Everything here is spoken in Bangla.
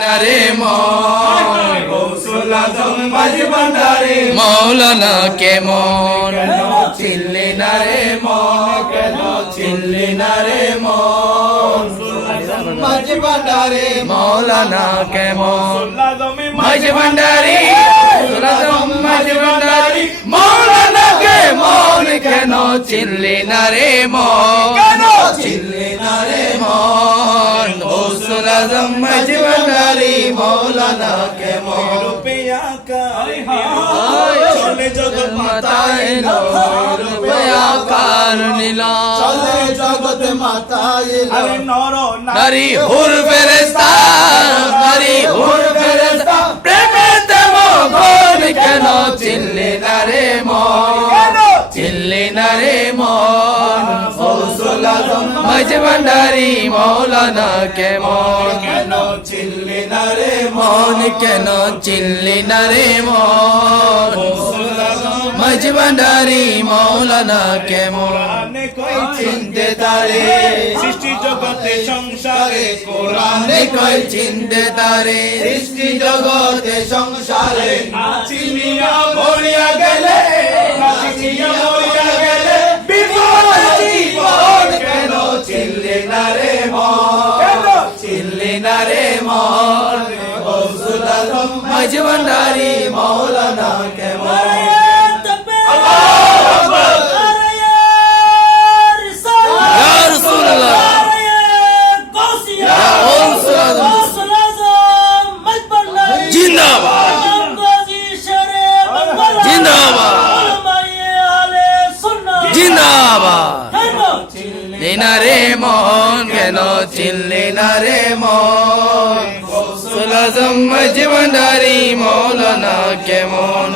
নারে মন গৌসুল আজম মাঝি ভান্ডারি মৌলানা কেমন চিল্লি নারে মন কেন চিল্লি নারে মন মাঝি ভান্ডারি মৌলানা কেমন মাঝি ভান্ডারি মাঝি ভান্ডারি মৌলানা কেমন কেন চিল্লি নারে মন কেন চিল্লি নারে মন গৌসুল আজম মাঝি ভান্ডারি মৌলানা কেমন রুপিয়া কা চলে জগৎ মাতায় রূপয়া কার নীলা চলে জগৎ মাতায় আরে নর নারী হুর ফেরেশতা নারী হুর ফেরেশতা প্রেমেতে মগন কেন চিল্লি নারে মন চিল্লি নারে মন গৌসুল আজম মাঝি ভান্ডারি মৌলানা কেমন কেন চিল্লি নারে মন কেন চিল্লি নারে মন মাঝি ভান্ডারি মৌলানা কেমন কোরআনে কই চিনতে তারে সৃষ্টি জগতে সংসারে কোরআনে কই চিনতে তারে সৃষ্টি জগতে সংসারে নাচিনিয়া মরিয়া গেলে নাচিনিয়া মরিয়া গেলে বিপদ জীবন কেন চিল্লি নারে মন চিল্লি নারে মন গৌসুল আজম মাঝি ভান্ডারি মৌলানা কেমন নারে মন কেন চিল্লি নারে মন গৌসুল আজম মাঝি ভান্ডারি মৌলানা কেমন